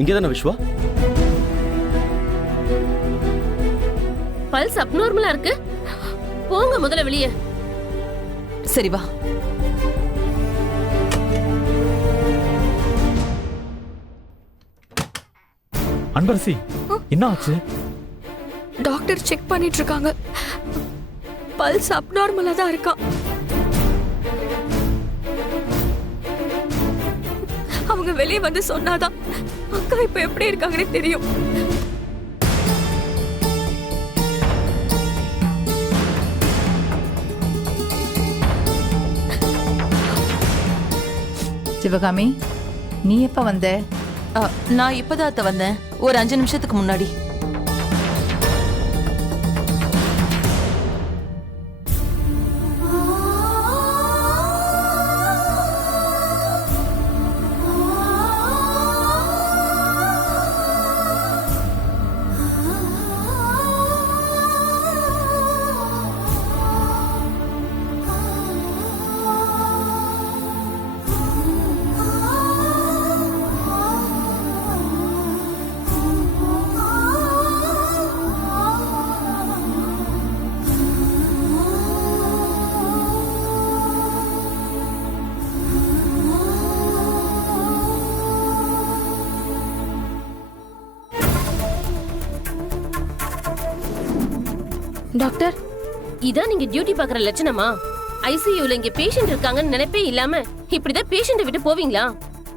இங்கதானே Vishwa? Pulse அப்நார்மலா இருக்கு. போங்க முதல்ல வெளியே. சரி வா. அன்பரசி, என்ன ஆச்சு? டாக்டர் செக் பண்ணிட்டு இருக்காங்க. பல்ஸ் அப்நார்மலா தான் இருக்கா. அவங்க வெளியே வந்து சொன்னாதான் அக்கா இப்ப எப்படி இருக்காங்கன்னு தெரியும். சிவகாமி, நீ எப்ப வந்த? நான் இப்பதான் வந்தேன், ஒரு 5 நிமிஷத்துக்கு முன்னாடி. டாக்டர், இதான் நீங்க டியூட்டி பாக்குற லட்சணமா? ஐசியூல இங்க பேஷண்ட் இருக்காங்கன்னு நினைப்பே இல்லாம இப்படிதான் பேஷண்ட்டை விட்டு போவீங்களா?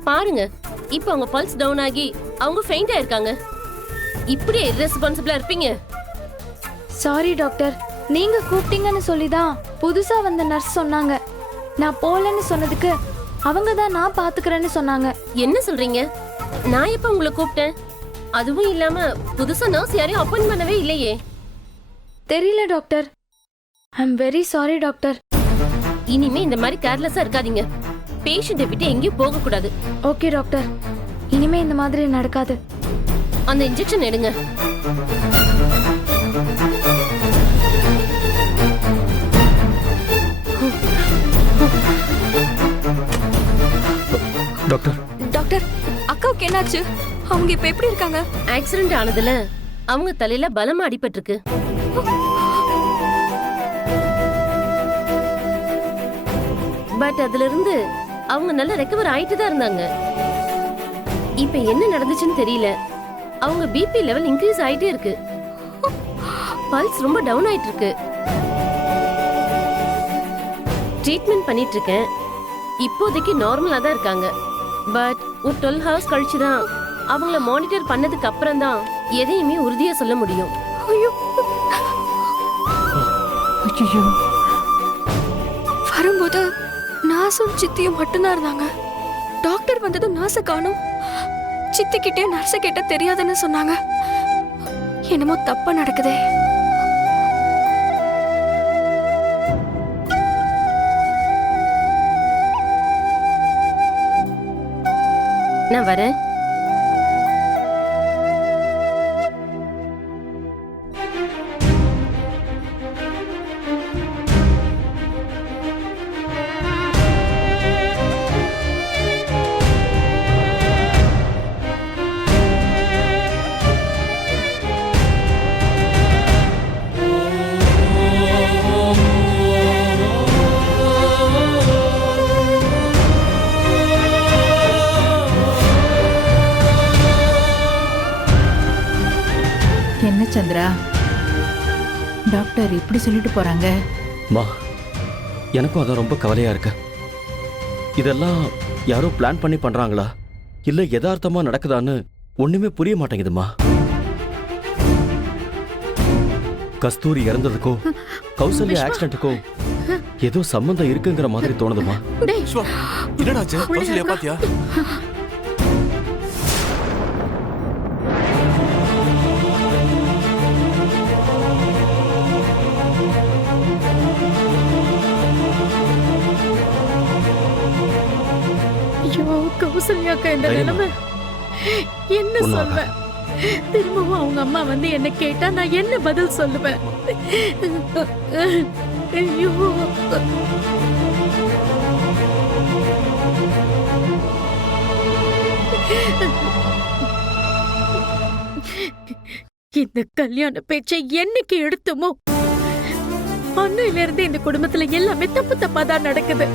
பாருங்க, இப்ப அவங்க பல்ஸ் டவுன் ஆகி அவங்க ஃபெயிண்ட் ஆயிருக்காங்க. இப்படியே இர்ரெஸ்பான்சிபிளா இருப்பீங்க? சாரி டாக்டர், நீங்க கூப்பிட்டீங்கன்னு சொல்லிதான் புதுசா வந்த நர்ஸ் சொன்னாங்க. நான் போலன்னு சொன்னதுக்கு அவங்க தான் நான் பாத்துக்கிறேன்னு சொன்னாங்க. என்ன சொல்றீங்க? நான் எப்ப உங்களை கூப்பிட்டேன்? அதுவும் இல்லாம புதுசா நர்ஸ் யாரையும் அப்பாயிண்ட் பண்ணவே இல்லையே. தெரியல doctor. I am very sorry doctor. இனிமே இந்த மாதிரி கேர்லெஸ்ஸா இருக்காதீங்க. பேஷண்ட்டை விட்டு எங்கேயும் போக கூடாது. ஓகே டாக்டர், இனிமே இந்த மாதிரி நடக்காது. அந்த இன்ஜெக்ஷன் எடுங்க. டாக்டர். டாக்டர், அக்காவுக்கு என்னாச்சு? அவங்க இப்ப எப்படி இருக்காங்க? ஆக்சிடென்ட் ஆனதுல அவங்க தலையில பலமா அடிபட்டிருக்கு. பட் அதுல இருந்து அவங்க நல்லா ரெக்கவர் ஆயிட்டு தான் இருந்தாங்க. இப்ப என்ன நடந்துச்சுன்னு தெரியல. அவங்க பிபி லெவல் இன்க்ரீஸ் ஆயிட்டே இருக்கு. பல்ஸ் ரொம்ப டவுன் ஆயிட்டு இருக்கு. ட்ரீட்மெண்ட் பண்ணிட்டு இருக்கேன். இப்போதைக்கு நார்மலா தான் இருக்காங்க. பட் ஒரு 12 ஹவர்ஸ் கழிச்சு தான் அவங்கள மானிட்டர் பண்ணதுக்கு அப்புறம் தான் எதையுமே உறுதியா சொல்ல முடியும். ஐயோ, வரும்போது நாசும் சித்தியும் மட்டும்தான் இருந்தாங்க. டாக்டர் வந்ததும் நர்ஸை காணோம். சித்தி கிட்டே நர்ஸை கேட்ட தெரியாதுன்னு சொன்னாங்க. என்னமோ தப்பா நடக்குதே. நான் வரேன். என்ன சந்திரா, டாக்டர் இப்படி சொல்லிட்டு போறாங்க? மா, எனக்கும் அதான் ரொம்ப கவலையா இருக்கு. இதெல்லாம் யாரோ பிளான் பண்ணி பண்றாங்களா இல்ல யதார்த்தமா நடக்குதான்னு ஒண்ணுமே புரிய மாட்டேங்குதுமா. கஸ்தூரி இறந்ததுக்கோ கௌசல்யா ஆக்சிடென்ட்டுக்கோ ஏதோ சம்பந்தம் இருக்குங்கிற மாதிரி தோணுதுமா. என்னடாச்சு? கௌசல்யா பாத்தியா? கௌசல்யாக்கா இந்த நிலைமை என்ன சொல்வேன்? திரும்பவும் அவங்க அம்மா வந்து என்ன கேட்டா நான் என்ன பதில் சொல்லுவேன்? ஐயோ, இந்த கல்யாண பேச்சை என்னைக்கு எடுத்துமோ அன்னையில இருந்து இந்த குடும்பத்துல எல்லாமே தப்பு தப்பா தான் நடக்குது.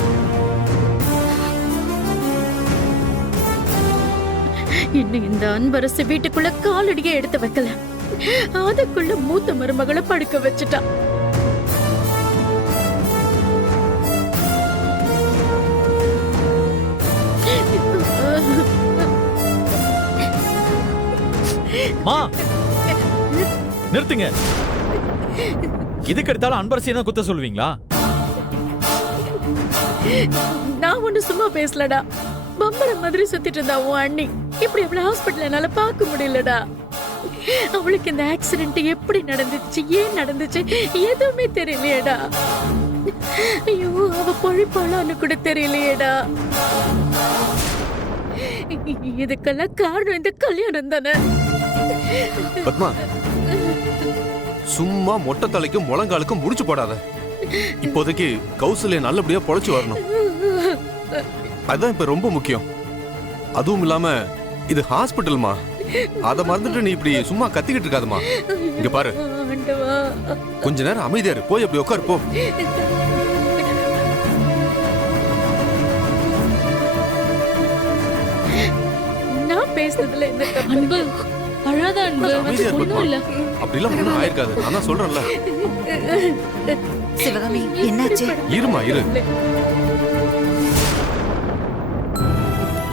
இன்னும் இந்த அன்பரசு வீட்டுக்குள்ள காலடியே எடுத்து வைக்கல, அதுக்குள்ள மூத்த மருமகளை படுக்க வச்சுட்டா. மா நிறுத்துங்க. இதுக்கு எடுத்தாலும் அன்பரசியை தான் குத்த சொல்லுவீங்களா? நான் ஒண்ணு சும்மா பேசலடா. பம்பர மாதிரி சுத்திட்டு இருந்தா உன் அண்ணி. இப்படி அவளை ஹாஸ்பிட்டல் என்னால பார்க்க முடியலடா. அவளுக்கு இந்த ஆக்சிடென்ட் எப்படி நடந்துச்சு, ஏன் நடந்துச்சு எதுவுமே தெரியலையேடா. ஐயோ, அவ பொழிப்பாளான்னு கூட தெரியலையேடா. இதுக்கெல்லாம் காரணம் இந்த கல்யாணம் தானே. பத்மா, சும்மா மொட்டை தலைக்கும் முழங்காலுக்கும் முடிச்சு போடாத. இப்போதைக்கு கௌசல்யா நல்லபடியா பொழைச்சு வரணும், அதுதான் இப்ப ரொம்ப முக்கியம். அதுவும் இல்லாம இது ஹாஸ்பிட்டல்மா, அத மறந்துட்டு நீ இப்படி சும்மா கத்திக்கிட்டு இருக்காதமா. இங்க பாரு, கொஞ்ச நேரம் அமைதியா இரு, போய் அப்படி உட்காரு போ. நான் பேசுனதுல என்ன தப்பு? அழாத அன்பு, ஒண்ணும் இல்ல. அப்படிலாம் ஒண்ணும் ஆயிருக்காது, நான் தான் சொல்றேன்ல. சிவகாமி என்னாச்சு? இருமா இரு.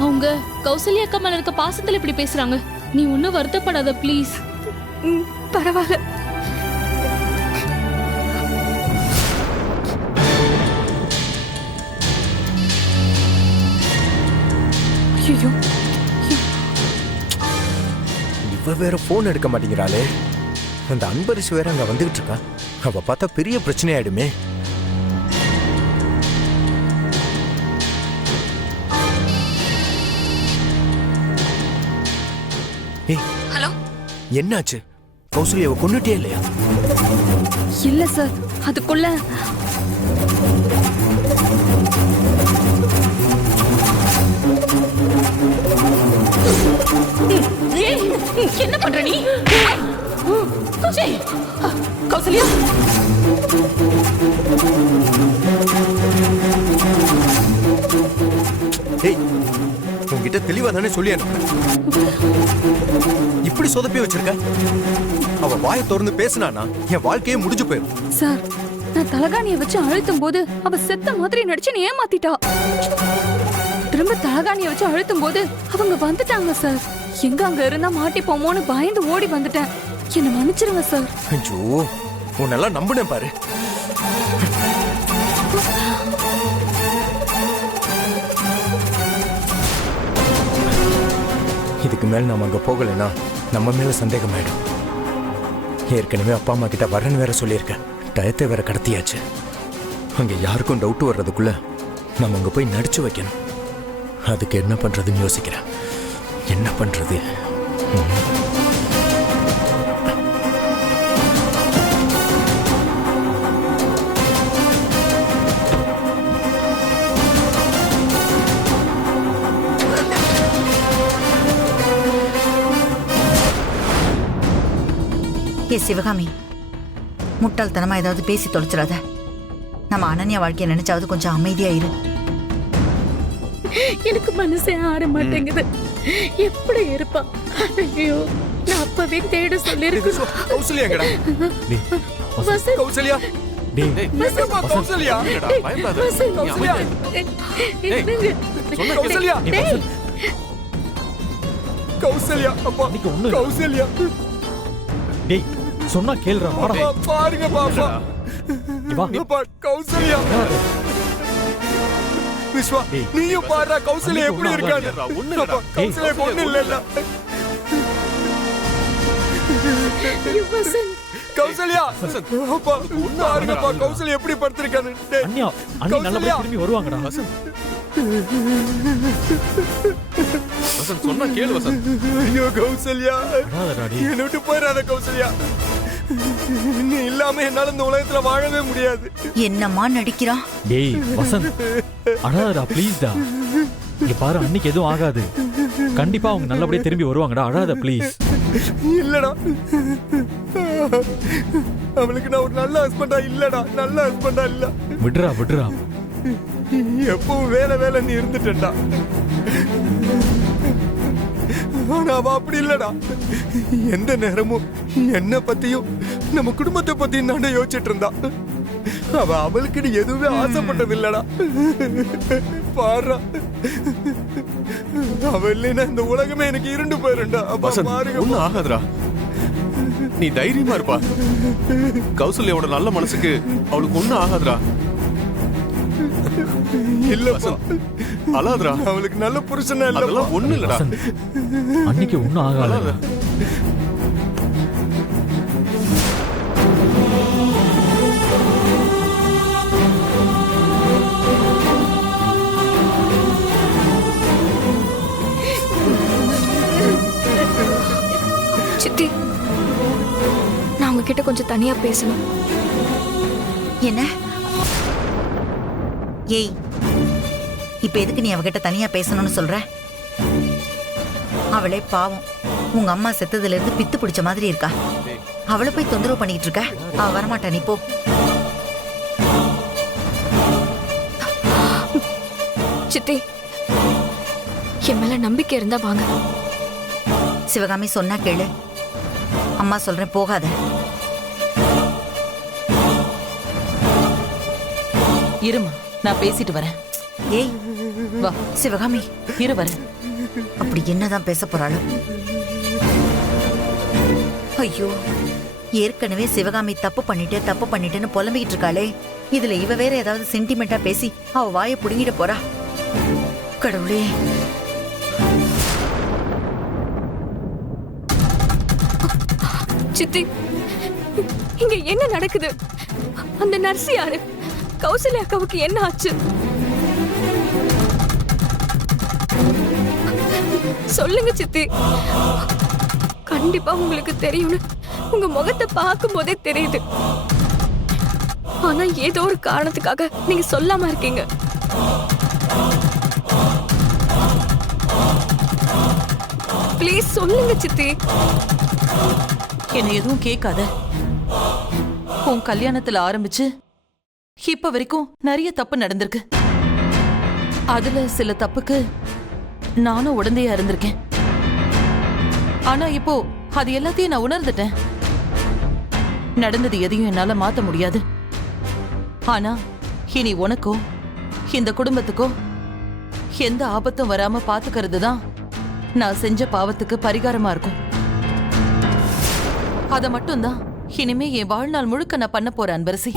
அவங்க கௌசல்யா அக்கா மேல இருக்க பாசத்துல இப்படி பேசுறாங்க. நீ ஒன்னும் வருத்தப்படாத ப்ளீஸ். பரவாயில்ல. ஐயோ, இவ வேற போன் எடுக்க மாட்டேங்கிறாளே. அந்த அன்பரிசு வேற அங்க வந்துகிட்டு இருக்கா. அவ பார்த்தா பெரிய பிரச்சனை ஆயிடுமே. ஹலோ, என்னாச்சு? கௌசல்யாவை கொன்னுட்டே இல்லையா? இல்ல சார், அதுக்குள்ள என்ன பண்ற நீ? கௌசல்யா, உன்கிட்ட தெளிவா தானே சொல்லி அனுப்புறேன். இப்படி சொதப்பி வச்சிருக்க. அவ வாயை திறந்து பேசினானா என் வாழ்க்கையே முடிஞ்சு போயிடும். சார், நான் தலகாணியை வச்சு அழுத்தும் போது அவ செத்த மாதிரி நடிச்சு நீ ஏமாத்திட்டா. திரும்ப தலகாணியை வச்சு அழுத்தும் போது அவங்க வந்துட்டாங்க சார். எங்க அங்க இருந்தா மாட்டிப்போமோன்னு பயந்து ஓடி வந்துட்டேன். என்ன மன்னிச்சிருங்க சார். ஐயோ, உன்னெல்லாம் நம்பினேன் பாரு. இதுக்கு மேல நாம அங்க போகலைன்னா நம்ம மேல சந்தேகம் ஆயிடும். ஏற்கனவே அப்பா அம்மா கிட்ட வரேன்னு வேற சொல்லியிருக்கேன். டயத்தை வேற கடத்தியாச்சு. அங்க யாருக்கும் டவுட் வர்றதுக்குள்ள நம்ம அங்க போய் நடிச்சு வைக்கணும். அதுக்கு என்ன பண்றதுன்னு யோசிக்கிறேன். என்ன பண்றது? ஏ சிவகாமி, முட்டாள்தனமா ஏதாவது பேசி தொலைச்சிடாத. நம்ம அனன்யா வாழ்க்கையை நினைச்சாவது கொஞ்சம் அமைதியா இரு. எனக்கு மனசே ஆற மாட்டேங்குது. எப்படி இருப்பா? ஐயோ, நான் அப்பவே தேட சொல்லிருக்கணும். கௌசல்யா எங்கடா? வசந்த், கௌசல்யா, டேய், எங்கம்மா கௌசல்யா? பயப்படாத. வசந்த், கௌசல்யா, என்னங்க? கௌசல்யா, டேய், கௌசல்யா, அப்பா, அன்னைக்கு ஒண்ணும் இல்ல. கௌசல்யா, டேய் சொன்னா கேளுடா, வாடா. பாருங்க பாப்பா. வா. அப்பா, கௌசல்யா. விஸ்வா, டேய். நீயும் பாருடா கௌசல்யா எப்படி இருக்கான்னு. ஒண்ணுடா. கௌசல்யா பொண்ணு இல்ல. வசந்த், கௌசல்யா, அப்பா, பாருங்கப்பா கௌசல்யா எப்படி படுத்திருக்கான்னு. டேய், அண்ணியா, அண்ணி நல்லபடியா திரும்பி வருவாங்கடா. வசந்த் சொன்னா கேளு வசந்த். ஐயோ கௌசல்யா, அழாதடா டேய். என்னை விட்டு போயிடாத கௌசல்யா. நீ இல்லாம என்னால இந்த உலகத்துல வாழவே முடியாது. என்னம்மா நடிக்கிறான்? டேய் வசந்த், அழாதடா ப்ளீஸ்டா. இங்க பாரு, அன்னைக்கு எதுவும் ஆகாது. கண்டிப்பா அவங்க நல்லபடியா திரும்பி வருவாங்கடா. அழாத ப்ளீஸ். இல்லடா, அவளுக்கு நான் ஒரு நல்ல ஹஸ்பண்டா இல்லடா, நல்ல ஹஸ்பண்டா இல்ல. விடுறா விடுறா. எப்பவும் வேலை வேலைன்னு இருந்துட்டேன்டா. ஆனா அவ அப்படி இல்லடா. எந்த நேரமும் என்ன பத்தியும் நம்ம குடும்பத்தை பத்தியும் தாண்டா யோசிச்சுட்டு இருந்தா. அவ அவளுக்கு எதுவுமே ஆசைப்பட்டது இல்லடா. பாரு, அவ இல்லைன்னா இந்த உலகமே எனக்கு இருண்டு போயிருண்டா. அப்பா பாருங்க, ஒண்ணும் ஆகாதுடா, நீ தைரியமா இருப்பா. கௌசல்யாவோட நல்ல மனசுக்கு அவளுக்கு ஒண்ணும் ஆகாதுடா. இல்ல அழாதுடா, அவளுக்கு நல்ல புருஷனா இல்ல. அதெல்லாம் ஒண்ணு இல்லடா. அன்னைக்கு ஒண்ணும் ஆகாது. சித்தி, நான் உங்ககிட்ட கொஞ்சம் தனியா பேசணும். என்ன? ஏய், இப்ப எதுக்கு நீ அவகிட்ட தனியா பேசணும்னு சொல்ற? அவளே பாவம், உங்க அம்மா செத்ததுல இருந்து பித்து பிடிச்ச மாதிரி இருக்கா. அவளை போய் தொந்தரவு பண்ணிட்டு இருக்க. அவ வரமாட்டா, நீ போ. சித்தி, என் மேல நம்பிக்கை இருந்தா வாங்க. சிவகாமி சொன்னா கேளு. அம்மா சொல்றேன், போகாத. இருமா, நான் பேசிட்டு வரேன். ஏய் வா. சிவகாமி, இரு வரேன். அப்படி என்னதான் பேச போறாளோ? ஐயோ, ஏற்கனவே சிவகாமி தப்பு பண்ணிட்டேன்னு புலம்பிக்கிட்டு இருக்காளே. இதுல இவ வேற ஏதாவது சென்டிமெண்டா பேசி அவ வாயை புடுங்கிட போறா. கடவுளே. சித்தி, இங்க என்ன நடக்குது? அந்த நர்ஸ் யாரு? கௌசல்யா அக்காவுக்கு என்ன ஆச்சு? சொல்லுங்க சித்தி. கண்டிப்பா உங்களுக்கு தெரியும்னு உங்க முகத்தை பார்க்கும் போதே தெரியுது. ஆனா ஏதோ ஒரு காரணத்துக்காக நீங்க சொல்லாம இருக்கீங்க. ப்ளீஸ் சொல்லுங்க சித்தி. என்ன எதுவும் கேட்காத. உன் கல்யாணத்துல ஆரம்பிச்சு இப்ப வரைக்கும் நிறைய தப்பு நடந்திருக்கு. அதுல சில தப்புக்கு நானும் உடந்தையா இருந்திருக்கேன். ஆனா இப்போ அது எல்லாத்தையும் நான் உணர்ந்துட்டேன். நடந்தது எதையும் என்னால மாத்த முடியாது. ஆனா இனி உனக்கோ இந்த குடும்பத்துக்கோ எந்த ஆபத்தும் வராம பாத்துக்கிறது தான் நான் செஞ்ச பாவத்துக்கு பரிகாரமா இருக்கும். அத மட்டும்தான் இனிமே என் வாழ்நாள் முழுக்க நான் பண்ண போறேன் அன்பரசி.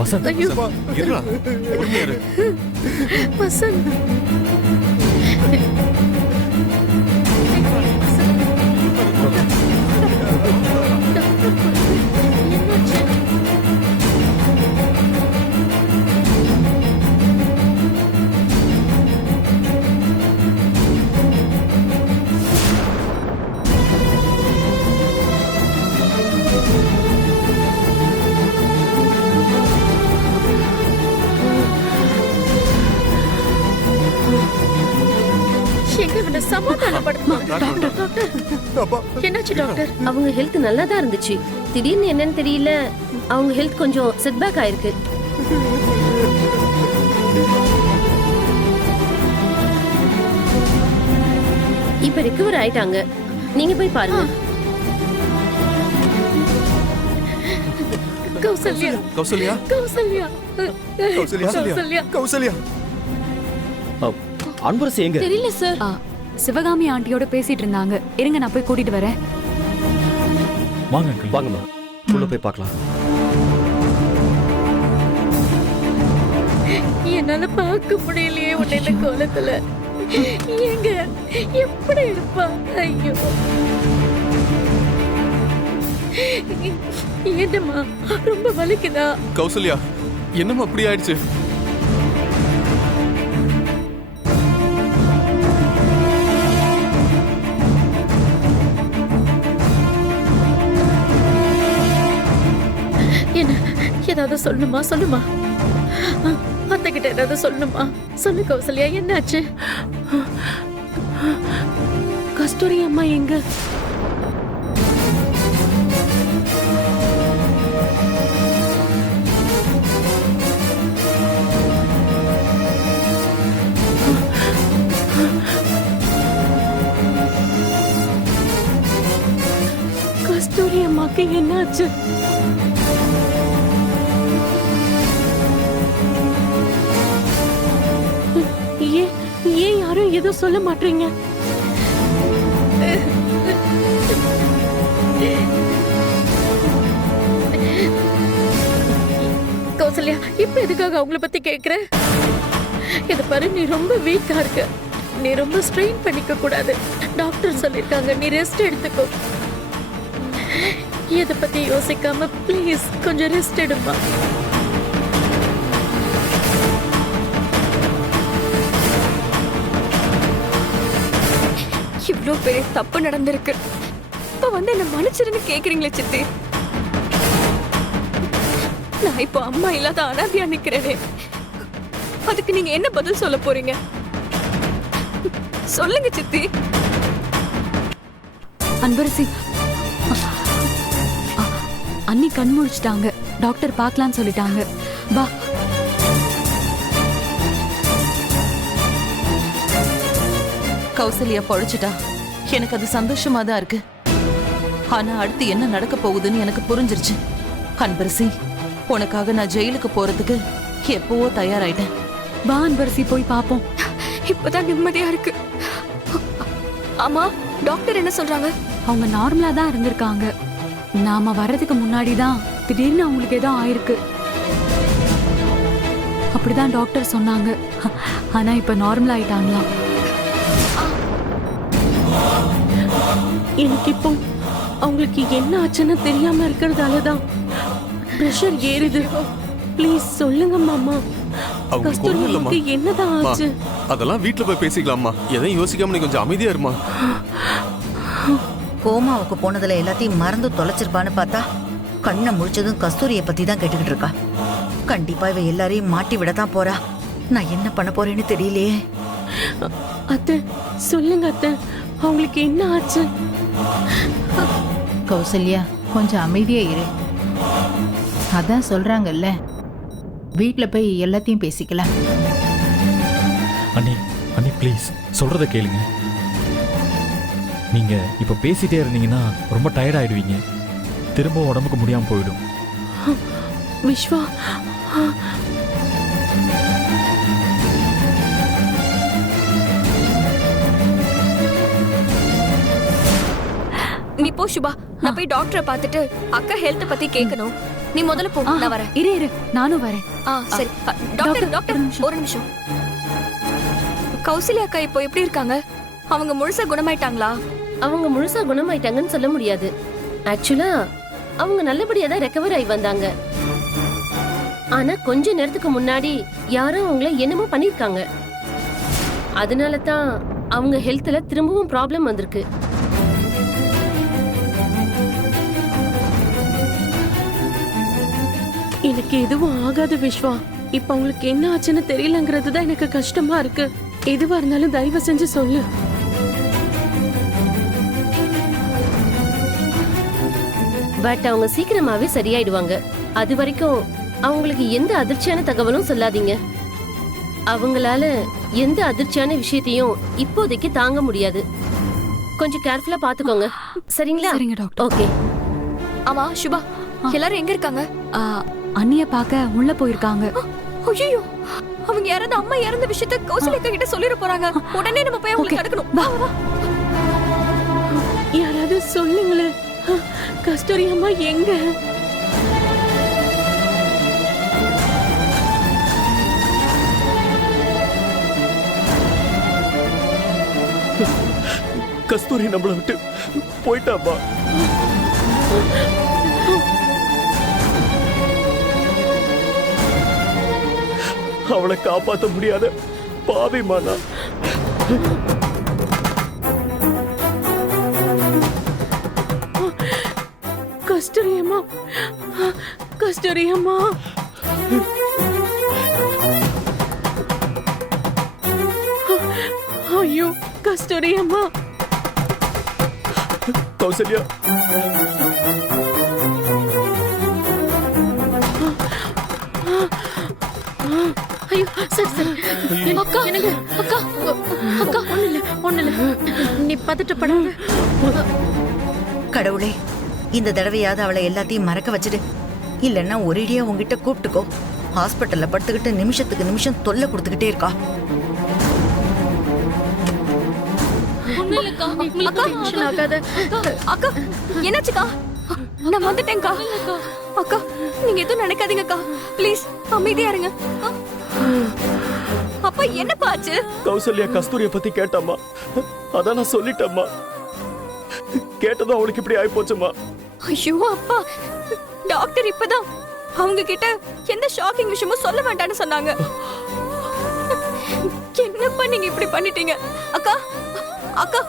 வசந்த், இருடா, பொறுமையா இரு. வசந்த், என்னாச்சு டாக்டர்? அவங்க ஹெல்த் நல்லா தான் இருந்துச்சு. திடீர்னு என்னன்னு தெரியல, அவங்க ஹெல்த் கொஞ்சம் செட்பேக் ஆயிருக்கு. இப்ப ரிகவர் ஆயிட்டாங்க. நீங்க போய் பாருங்க. கௌசல்யா, கௌசல்யா, கௌசல்யா, கௌசல்யா, கௌசல்யா. அன்பரசி எங்க? தெரியல சார். சிவகாமி ஆண்டியோட பேசிட்டு இருந்தாங்க. இருங்க, நான் போய் கூட்டிட்டு வரேன். வாங்க அங்கிள். வாங்கம்மா, உள்ள போய் பார்க்கலாம். என்னால பார்க்க முடியலையே உன்னை இந்த கோலத்துல. எங்க எப்படி இருப்பா? ஐயோ, என்னம்மா ரொம்ப வலிக்குதா? கௌசல்யா, என்னம்மா அப்படி ஆயிடுச்சு? என்ன ஏதாவது சொல்லுமா? சொல்லுமா. அத்தை கிட்ட ஏதாவது சொல்லணுமா? சொல்லு கௌசல்யா, என்னாச்சு? கஸ்தூரி அம்மா எங்க? கஸ்தூரி அம்மாக்கு என்னாச்சு? ஏன் யாரும் எதுவும் சொல்ல மாட்டீங்க? கௌசல்யா, இப்ப எதுக்காக அவங்கள பத்தி கேக்குற? இது பாரு, நீ ரொம்ப வீக்கா இருக்க. நீ ரொம்ப ஸ்ட்ரெயின் பண்ணிக்க கூடாது. டாக்டர் சொல்லிருக்காங்க, நீ ரெஸ்ட் எடுத்துக்கோ. இத பத்தி யோசிக்காம ப்ளீஸ் கொஞ்சம் ரெஸ்ட் எடுமா. இவ்ளோ பெரிய தப்பு நடந்திருக்கு. இப்ப வந்து என்ன மன்னிச்சிருன்னு கேக்குறீங்களே சித்தி. நான் இப்போ அம்மா இல்லாத அனாதையா நிக்கிறேனே, அதுக்கு நீங்க என்ன பதில் சொல்ல போறீங்க? சொல்லுங்க சித்தி. அன்பரசி, அண்ணி கண் முழிச்சிட்டாங்க. டாக்டர் பார்க்கலான்னு சொல்லிட்டாங்க. வா. கௌசல்யா பொழைச்சிட்டா. எனக்கு அது சந்தோஷமா தான் இருக்கு. ஆனா அடுத்து என்ன நடக்க போகுதுன்னு எனக்கு புரிஞ்சிருச்சு. அன்பரசி, உனக்காக நான் ஜெயிலுக்கு போறதுக்கு எப்பவோ தயாராயிட்டேன். வா அன்பரசி, போய் பாப்போம். இப்பதான் நிம்மதியா இருக்கு. ஆமா, டாக்டர் என்ன சொல்றாங்க? அவங்க நார்மலா தான் இருந்திருக்காங்க. நாம வர்றதுக்கு முன்னாடி தான் திடீர்னு அவங்களுக்கு ஏதோ ஆயிருக்கு. அப்படிதான் டாக்டர் சொன்னாங்க. ஆனா இப்ப நார்மல் ஆயிட்டாங்களாம். எனக்கு இப்போ அவங்களுக்கு என்ன ஆச்சுன்னு தெரியாம இருக்கிறதாலதான் பிரஷர் ஏறுது. ப்ளீஸ் சொல்லுங்க மாமா, அவங்களுக்கு ஒண்ணும் இல்லம்மா. கஸ்தூரிக்கு என்னதான் ஆச்சு? அதெல்லாம் வீட்டுல போய் பேசிக்கலாம்மா. எதையும் யோசிக்காம நீ கொஞ்சம் அமைதியா இருமா. கோமாவுக்கு போனதுல எல்லாத்தையும் மறந்து தொலைச்சிருப்பான்னு பார்த்தா கண்ணை முடிச்சதும் கஸ்தூரியை பத்தி தான் கேட்டுக்கிட்டு இருக்கா. கண்டிப்பா இவ எல்லாரையும் மாட்டி விடத்தான் போறா. நான் என்ன பண்ண போறேன்னு தெரியலையே. அத்தை சொல்லுங்க அத்தை, அவங்களுக்கு என்ன ஆச்சு? கௌசல்யா, கொஞ்சம் அமைதியா இரு. அதான் சொல்றாங்கல்ல, வீட்ல போய் எல்லாத்தையும் பேசிக்கலாம். அண்ணி அண்ணி ப்ளீஸ் சொல்றத கேளுங்க. நீங்க இப்ப பேசிட்டே இருந்தீங்கன்னா ரொம்ப டயர்ட் ஆயிடுவீங்க. திரும்ப உடம்புக்கு முடியாம போயிடும். விஸ்வா, நீ போ சுபா. நான் போய் டாக்டரை பார்த்துட்டு அக்கா ஹெல்த் பத்தி கேட்கணும். நீ முதல்ல போ, நான் வரேன். இரு நானும் வரேன். சரி. டாக்டர் டாக்டர் ஒரு நிமிஷம். கௌசல்யா அக்கா இப்போ எப்படி இருக்காங்க? அவங்க முழுசா குணமாயிட்டாங்களா? அவங்க முழுசா குணமாயிட்டாங்கன்னு சொல்ல முடியாது. ஆக்சுவலா அவங்க நல்லபடியா தான் ரெக்கவர் ஆகி வந்தாங்க. ஆனா கொஞ்ச நேரத்துக்கு முன்னாடி யாரும் அவங்கள என்னமோ பண்ணிருக்காங்க. அதனால தான் அவங்க ஹெல்த்ல திரும்பவும் ப்ராப்ளம் வந்திருக்கு. எனக்கு எதுவும் ஆகாது விஸ்வா. இப்ப அவங்களுக்கு என்ன ஆச்சுன்னு தெரியலங்கிறது தான் எனக்கு கஷ்டமா இருக்கு. எதுவா இருந்தாலும் தயவு செஞ்சு சொல்லு. பட் அவங்க சீக்கிரமாவே சரியாயிடுவாங்க. அது வரைக்கும் அவங்களுக்கு எந்த அதிர்ச்சியான தகவலும் சொல்லாதீங்க. அவங்களால எந்த அதிர்ச்சியான விஷயத்தையும் இப்போதைக்கு தாங்க முடியாது. கொஞ்சம் கேர்ஃபுல்லா பாத்துக்கோங்க, சரிங்களா? சரிங்க டாக்டர். ஓகே. ஆமா சுபா, எல்லாரும் எங்க இருக்காங்க? அண்ணிய பார்க்க உள்ள போயிருக்காங்க. ஐயோ, அவங்க யாராவது அம்மா இறந்த விஷயத்த கௌசல்யா அக்கா கிட்ட சொல்லிட போறாங்க. உடனே நம்ம போய் அவங்களுக்கு தடுக்கணும். வா வா. யாராவது சொல்லுங்களேன், கஸ்தூரி அம்மா எங்க? கஸ்தூரி நம்மளை விட்டு போயிட்டாமா. அவளை காப்பாற்ற முடியாத பாவிமானா. கஸ்தூரி அம்மா, கஸ்தூரி அம்மா. கஸ்தூரி அம்மா. கௌசல்யா, ஐயோ சரி சரி. அக்கா எனக்கு அக்கா அக்கா ஒண்ணு இல்ல நீ பதட்டப்படாத. கடவுளே, இந்த தடவையாவது அவளை எல்லாத்தையும் மறக்க வச்சிடு. இல்லைன்னா ஒரேடியா உங்ககிட்ட கூப்பிட்டுக்கோ. ஹாஸ்பிட்டல்ல படுத்துக்கிட்டு நிமிஷத்துக்கு நிமிஷம் தொல்லை கொடுத்துக்கிட்டே இருக்கா. டென்ஷன் ஆகாத. அக்கா என்னாச்சுக்கா? நான் வந்துட்டேன்க்கா. அக்கா நீங்க எதுவும் நினைக்காதீங்கக்கா, ப்ளீஸ் அமைதியா இருங்க. அப்பா என்னப்பா ஆச்சு? கௌசல்யா கஸ்தூரிய பத்தி கேட்டாம்மா, அதான் நான் சொல்லிட்டேம்மா. கேட்டதும் அவளுக்கு இப்படி ஆயி போச்சுமா. ஐயோ அப்பா, டாக்டர் இப்பதான் அவங்க கிட்ட எந்த ஷாக்கிங் விஷயமும் சொல்ல வேண்டாம்னு சொன்னாங்க. என்னப்பா நீங்க இப்படி பண்ணிட்டீங்க? அக்கா அக்கா